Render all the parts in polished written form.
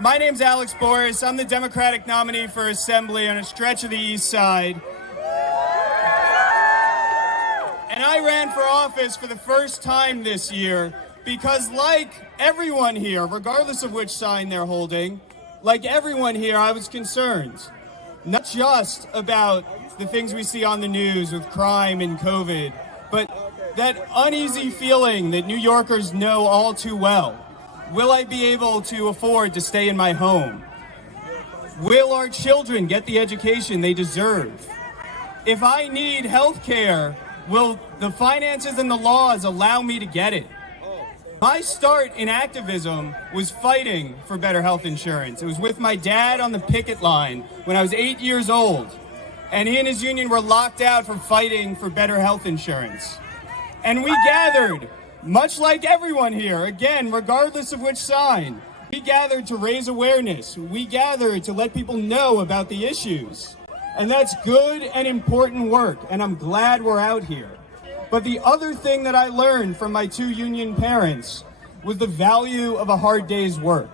My name's Alex Boris. I'm the Democratic nominee for Assembly on a stretch of the East Side. And I ran for office for the first time this year because, like everyone here, regardless of which sign they're holding, like everyone here, I was concerned. Not just about the things we see on the news with crime and COVID, but that uneasy feeling that New Yorkers know all too well. Will I be able to afford to stay in my home? Will our children get the education they deserve? If I need health care, will the finances and the laws allow me to get it? My start in activism was fighting for better health insurance. It was with my dad on the picket line when I was 8 years old. And he and his union were locked out for fighting for better health insurance. And we gathered, much like everyone here, again, regardless of which sign, we gathered to raise awareness. We gathered to let people know about the issues. And that's good and important work, and I'm glad we're out here. But the other thing that I learned from my two union parents was the value of a hard day's work,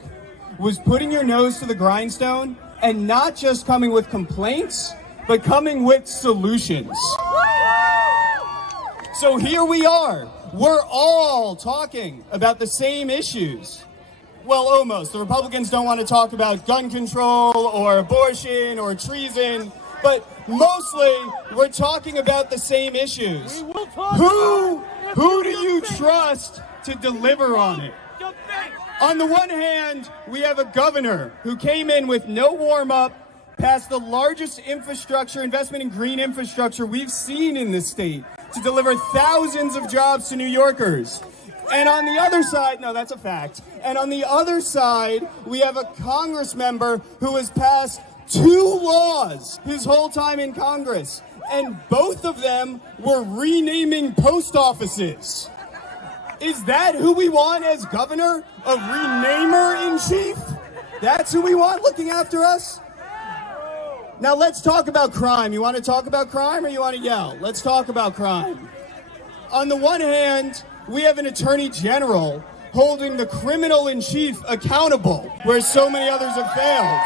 was putting your nose to the grindstone and not just coming with complaints, but coming with solutions. So here we are. We're all talking about the same issues. Well, almost. The Republicans don't want to talk about gun control or abortion or treason, but mostly we're talking about the same issues. Who do you trust to deliver on it? On the one hand, we have a governor who came in with no warm-up, passed the largest infrastructure investment in green infrastructure we've seen in this state to deliver thousands of jobs to New Yorkers. And on the other side, no, that's a fact. And on the other side, we have a Congress member who has passed 2 laws his whole time in Congress. And both of them were renaming post offices. Is that who we want as governor? A renamer-in-chief? That's who we want looking after us? Now let's talk about crime. You want to talk about crime or you want to yell? Let's talk about crime. On the one hand, we have an attorney general holding the criminal-in-chief accountable, where so many others have failed.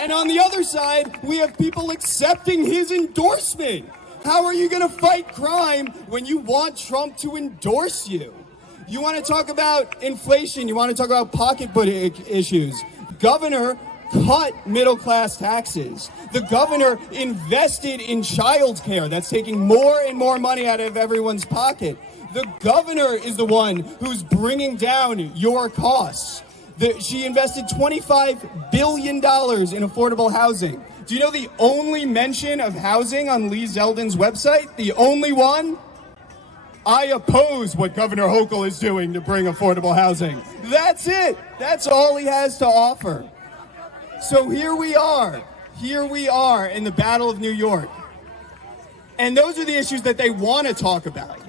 And on the other side, we have people accepting his endorsement. How are you going to fight crime when you want Trump to endorse you? You want to talk about inflation. You want to talk about pocketbook issues. Governor cut middle-class taxes. The governor invested in childcare. That's taking more and more money out of everyone's pocket. The governor is the one who's bringing down your costs. She invested $25 billion in affordable housing. Do you know the only mention of housing on Lee Zeldin's website? The only one? I oppose what Governor Hochul is doing to bring affordable housing. That's it. That's all he has to offer. So here we are in the Battle of New York. And those are the issues that they want to talk about.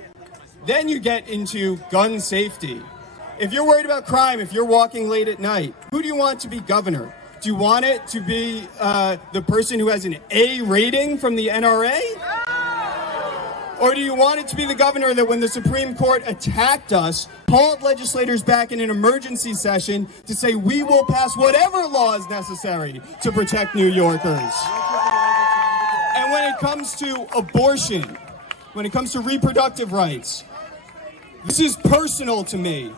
Then you get into gun safety. If you're worried about crime, if you're walking late at night, who do you want to be governor? Do you want it to be the person who has an A rating from the NRA? Or do you want it to be the governor that when the Supreme Court attacked us, called legislators back in an emergency session to say we will pass whatever law is necessary to protect New Yorkers? And when it comes to abortion, when it comes to reproductive rights, this is personal to me.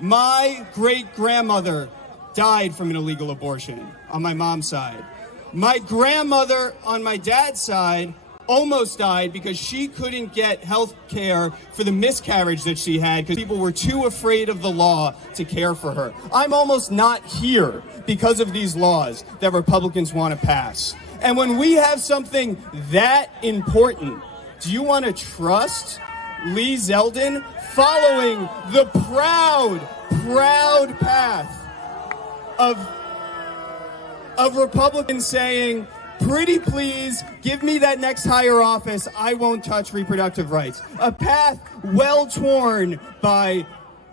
My great-grandmother died from an illegal abortion on my mom's side. My grandmother on my dad's side almost died because she couldn't get health care for the miscarriage that she had because people were too afraid of the law to care for her. I'm almost not here because of these laws that Republicans want to pass. And when we have something that important, do you want to trust Lee Zeldin following the proud path of Republicans saying, pretty please, give me that next higher office. I won't touch reproductive rights. A path well torn by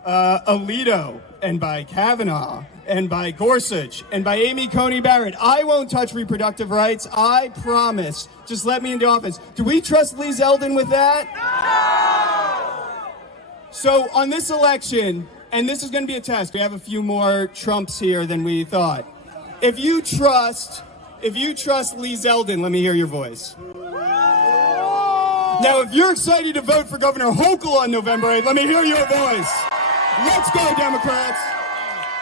Alito and by Kavanaugh and by Gorsuch and by Amy Coney Barrett. I won't touch reproductive rights. I promise. Just let me into office. Do we trust Lee Zeldin with that? No! So on this election, and this is going to be a test. We have a few more Trumps here than we thought. If you trust Lee Zeldin, let me hear your voice. Now, if you're excited to vote for Governor Hochul on November 8th, let me hear your voice. Let's go, Democrats.